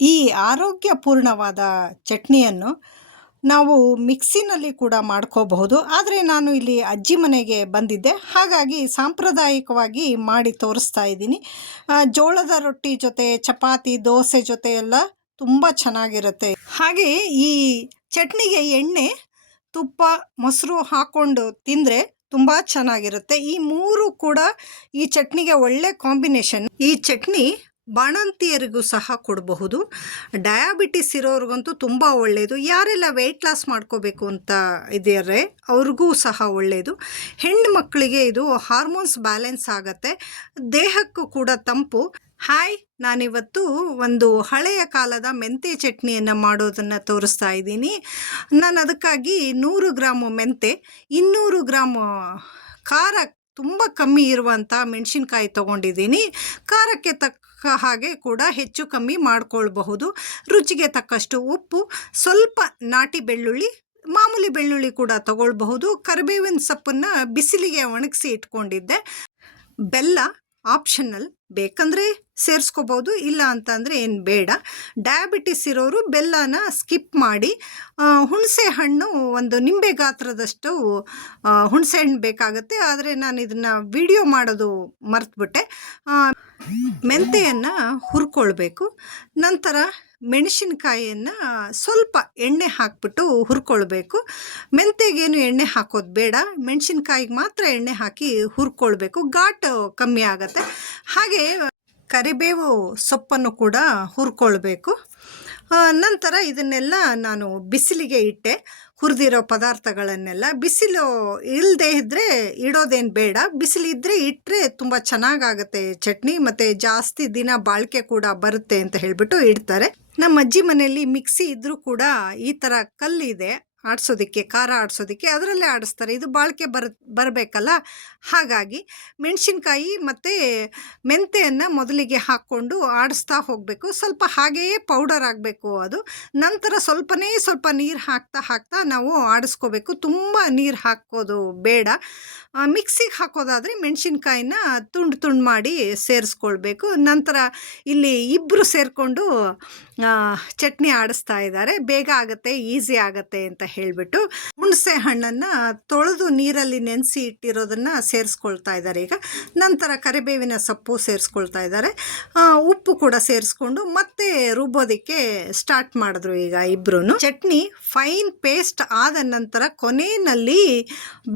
ಈ ಆರೋಗ್ಯಪೂರ್ಣವಾದ ಚಟ್ನಿಯನ್ನು ನಾವು ಮಿಕ್ಸಿನಲ್ಲಿ ಕೂಡ ಮಾಡ್ಕೋಬಹುದು. ಆದರೆ ನಾನು ಇಲ್ಲಿ ಅಜ್ಜಿ ಮನೆಗೆ ಬಂದಿದ್ದೆ, ಹಾಗಾಗಿ ಸಾಂಪ್ರದಾಯಿಕವಾಗಿ ಮಾಡಿ ತೋರಿಸ್ತಾ ಇದ್ದೀನಿ. ಜೋಳದ ರೊಟ್ಟಿ ಜೊತೆ, ಚಪಾತಿ, ದೋಸೆ ಜೊತೆ ಎಲ್ಲ ತುಂಬ ಚೆನ್ನಾಗಿರುತ್ತೆ. ಹಾಗೆ ಈ ಚಟ್ನಿಗೆ ಎಣ್ಣೆ, ತುಪ್ಪ, ಮೊಸರು ಹಾಕ್ಕೊಂಡು ತಿಂದರೆ ತುಂಬ ಚೆನ್ನಾಗಿರುತ್ತೆ. ಈ ಮೂರು ಕೂಡ ಈ ಚಟ್ನಿಗೆ ಒಳ್ಳೆ ಕಾಂಬಿನೇಷನ್. ಈ ಚಟ್ನಿ ಬಾಣಂತಿಯರಿಗೂ ಸಹ ಕೊಡಬಹುದು. ಡಯಾಬಿಟಿಸ್ ಇರೋರಿಗಂತೂ ತುಂಬ ಒಳ್ಳೆಯದು. ಯಾರೆಲ್ಲ ವೆಯ್ಟ್ ಲಾಸ್ ಮಾಡ್ಕೋಬೇಕು ಅಂತ ಇದ್ದಾರೆ ಅವ್ರಿಗೂ ಸಹ ಒಳ್ಳೆಯದು. ಹೆಣ್ಣು ಮಕ್ಕಳಿಗೆ ಇದು ಹಾರ್ಮೋನ್ಸ್ ಬ್ಯಾಲೆನ್ಸ್ ಆಗುತ್ತೆ, ದೇಹಕ್ಕೂ ಕೂಡ ತಂಪು. ಹಾಯ್, ನಾನಿವತ್ತು ಒಂದು ಹಳೆಯ ಕಾಲದ ಮೆಂತೆ ಚಟ್ನಿಯನ್ನು ಮಾಡೋದನ್ನು ತೋರಿಸ್ತಾ ಇದ್ದೀನಿ. ನಾನು ಅದಕ್ಕಾಗಿ 100 ಗ್ರಾಮು ಮೆಂತೆ, 200 ಗ್ರಾಮು ಖಾರ ತುಂಬ ಕಮ್ಮಿ ಇರುವಂಥ ಮೆಣಸಿನ್ಕಾಯಿ ತೊಗೊಂಡಿದ್ದೀನಿ. ಖಾರಕ್ಕೆ ತಕ್ಕ ಹಾಗೆ ಕೂಡ ಹೆಚ್ಚು ಕಮ್ಮಿ ಮಾಡ್ಕೊಳ್ಬಹುದು. ರುಚಿಗೆ ತಕ್ಕಷ್ಟು ಉಪ್ಪು, ಸ್ವಲ್ಪ ನಾಟಿ ಬೆಳ್ಳುಳ್ಳಿ, ಮಾಮೂಲಿ ಬೆಳ್ಳುಳ್ಳಿ ಕೂಡ ತಗೊಳ್ಬಹುದು. ಕರಿಬೇವಿನ ಸೊಪ್ಪನ್ನು ಬಿಸಿಲಿಗೆ ಒಣಗಿಸಿ ಇಟ್ಕೊಂಡಿದ್ದೆ. ಬೆಲ್ಲ ಆಪ್ಷನಲ್, ಬೇಕಂದರೆ ಸೇರಿಸ್ಕೋಬೋದು, ಇಲ್ಲ ಅಂತಂದರೆ ಏನು ಬೇಡ. ಡಯಾಬಿಟಿಸ್ ಇರೋರು ಬೆಲ್ಲನ ಸ್ಕಿಪ್ ಮಾಡಿ. ಹುಣಸೆ ಹಣ್ಣು ಒಂದು ನಿಂಬೆ ಗಾತ್ರದಷ್ಟು ಹುಣಸೆ ಹಣ್ಣು ಬೇಕಾಗುತ್ತೆ, ಆದರೆ ನಾನು ಇದನ್ನು ವಿಡಿಯೋ ಮಾಡೋದು ಮರೆತುಬಿಟ್ಟೆ. ಮೆಂತೆಯನ್ನು ಹುರ್ಕೊಳ್ಬೇಕು. ನಂತರ ಮೆಣಸಿನ್ಕಾಯಿಯನ್ನು ಸ್ವಲ್ಪ ಎಣ್ಣೆ ಹಾಕಿಬಿಟ್ಟು ಹುರ್ಕೊಳ್ಬೇಕು. ಮೆಂತೆಗೇನು ಎಣ್ಣೆ ಹಾಕೋದು ಬೇಡ, ಮೆಣಸಿನ್ಕಾಯಿಗೆ ಮಾತ್ರ ಎಣ್ಣೆ ಹಾಕಿ ಹುರ್ಕೊಳ್ಬೇಕು, ಘಾಟು ಕಮ್ಮಿ ಆಗುತ್ತೆ. ಹಾಗೆ ಕರಿಬೇವು ಸೊಪ್ಪನ್ನು ಕೂಡ ಹುರ್ಕೊಳ್ಬೇಕು. ನಂತರ ಇದನ್ನೆಲ್ಲ ನಾನು ಬಿಸಿಲಿಗೆ ಇಟ್ಟೆ. ಹುರಿದಿರೋ ಪದಾರ್ಥಗಳನ್ನೆಲ್ಲ ಬಿಸಿಲು ಇಲ್ಲದೆ ಇದ್ದರೆ ಇಡೋದೇನು ಬೇಡ, ಬಿಸಿಲಿದ್ದರೆ ಇಟ್ಟರೆ ತುಂಬ ಚೆನ್ನಾಗಾಗುತ್ತೆ ಚಟ್ನಿ, ಮತ್ತು ಜಾಸ್ತಿ ದಿನ ಬಾಳಿಕೆ ಕೂಡ ಬರುತ್ತೆ ಅಂತ ಹೇಳಿಬಿಟ್ಟು ಇಡ್ತಾರೆ. ನಮ್ಮ ಅಜ್ಜಿ ಮನೆಯಲ್ಲಿ ಮಿಕ್ಸಿ ಇದ್ದರೂ ಕೂಡ ಈ ಥರ ಕಲ್ಲಿದೆ ಆಡಿಸೋದಕ್ಕೆ, ಖಾರ ಆಡಿಸೋದಕ್ಕೆ, ಅದರಲ್ಲೇ ಆಡಿಸ್ತಾರೆ. ಇದು ಬಾಳಿಕೆ ಬರಬೇಕಲ್ಲ, ಹಾಗಾಗಿ ಮೆಣಸಿನ್ಕಾಯಿ ಮತ್ತು ಮೆಂತೆಯನ್ನು ಮೊದಲಿಗೆ ಹಾಕ್ಕೊಂಡು ಆಡಿಸ್ತಾ ಹೋಗಬೇಕು. ಸ್ವಲ್ಪ ಹಾಗೆಯೇ ಪೌಡರ್ ಆಗಬೇಕು ಅದು. ನಂತರ ಸ್ವಲ್ಪ ನೀರು ಹಾಕ್ತಾ ನಾವು ಆಡಿಸ್ಕೋಬೇಕು. ತುಂಬ ನೀರು ಹಾಕೋದು ಬೇಡ. ಮಿಕ್ಸಿಗೆ ಹಾಕೋದಾದರೆ ಮೆಣಸಿನ್ಕಾಯಿನ ತುಂಡು ಮಾಡಿ ಸೇರಿಸ್ಕೊಳ್ಬೇಕು. ನಂತರ ಇಲ್ಲಿ ಇಬ್ಬರು ಸೇರಿಕೊಂಡು ಚಟ್ನಿ ಆಡಿಸ್ತಾ ಇದ್ದಾರೆ. ಬೇಗ ಆಗುತ್ತೆ, ಈಸಿ ಆಗುತ್ತೆ ಅಂತ ಹೇಳಿಬಿಟ್ಟು ಹುಣಸೆ ಹಣ್ಣನ್ನು ತೊಳೆದು ನೀರಲ್ಲಿ ನೆನೆಸಿ ಇಟ್ಟಿರೋದನ್ನು ಸೇರಿಸ್ಕೊಳ್ತಾ ಇದ್ದಾರೆ ಈಗ. ನಂತರ ಕರಿಬೇವಿನ ಸೊಪ್ಪು ಸೇರಿಸ್ಕೊಳ್ತಾ ಇದ್ದಾರೆ. ಉಪ್ಪು ಕೂಡ ಸೇರಿಸ್ಕೊಂಡು ಮತ್ತೆ ರುಬ್ಬೋದಕ್ಕೆ ಸ್ಟಾರ್ಟ್ ಮಾಡಿದ್ರು ಈಗ ಇಬ್ಬರು. ಚಟ್ನಿ ಫೈನ್ ಪೇಸ್ಟ್ ಆದ ನಂತರ ಕೊನೆಯಲ್ಲಿ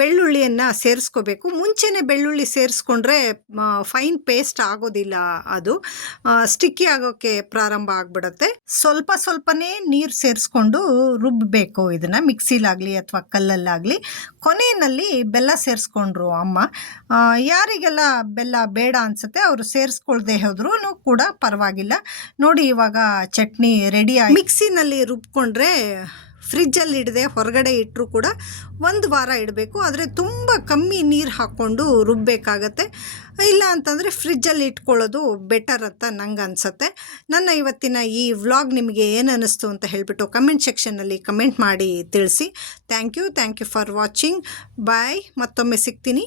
ಬೆಳ್ಳುಳ್ಳಿಯನ್ನು ಸೇರಿಸ್ಕೋಬೇಕು. ಮುಂಚೆನೇ ಬೆಳ್ಳುಳ್ಳಿ ಸೇರಿಸ್ಕೊಂಡ್ರೆ ಫೈನ್ ಪೇಸ್ಟ್ ಆಗೋದಿಲ್ಲ, ಅದು ಸ್ಟಿಕ್ಕಿ ಆಗೋಕ್ಕೆ ಪ್ರಾರಂಭ ಆಗಿಬಿಡುತ್ತೆ. ಸ್ವಲ್ಪನೇ ನೀರು ಸೇರಿಸ್ಕೊಂಡು ರುಬ್ಬಬೇಕು ಇದನ್ನು, ಮಿಕ್ಸಿಲಾಗಲಿ ಅಥವಾ ಕಲ್ಲಲ್ಲಾಗಲಿ. ಕೊನೆಯಲ್ಲಿ ಬೆಲ್ಲ ಸೇರಿಸ್ಕೊಂಡ್ರು ಅಮ್ಮ. ಯಾರಿಗೆಲ್ಲ ಬೆಲ್ಲ ಬೇಡ ಅನಿಸುತ್ತೆ ಅವರು ಸೇರಿಸ್ಕೊಳ್ದೆ ಹೋದ್ರೂ ಕೂಡ ಪರವಾಗಿಲ್ಲ. ನೋಡಿ, ಇವಾಗ ಚಟ್ನಿ ರೆಡಿ ಆಗಿ ಮಿಕ್ಸಿನಲ್ಲಿ ರುಬ್ಕೊಂಡ್ರೆ ಫ್ರಿಜ್ಜಲ್ಲಿ ಇಡದೆ ಹೊರಗಡೆ ಇಟ್ಟರೂ ಕೂಡ 1 ವಾರ ಇಡಬೇಕು. ಆದರೆ ತುಂಬ ಕಮ್ಮಿ ನೀರು ಹಾಕ್ಕೊಂಡು ರುಬ್ಬಬೇಕಾಗತ್ತೆ. ಇಲ್ಲ ಅಂತಂದರೆ ಫ್ರಿಜ್ಜಲ್ಲಿ ಇಟ್ಕೊಳ್ಳೋದು ಬೆಟರ್ ಅಂತ ನಂಗೆ ಅನಿಸುತ್ತೆ. ನನ್ನ ಇವತ್ತಿನ ಈ ವ್ಲಾಗ್ ನಿಮಗೆ ಏನು ಅನ್ನಿಸ್ತು ಅಂತ ಹೇಳಿಬಿಟ್ಟು ಕಮೆಂಟ್ ಸೆಕ್ಷನ್ನಲ್ಲಿ ಕಮೆಂಟ್ ಮಾಡಿ ತಿಳಿಸಿ. Thank you for watching. Bye. ಮತ್ತೊಮ್ಮೆ ಸಿಗ್ತೀನಿ.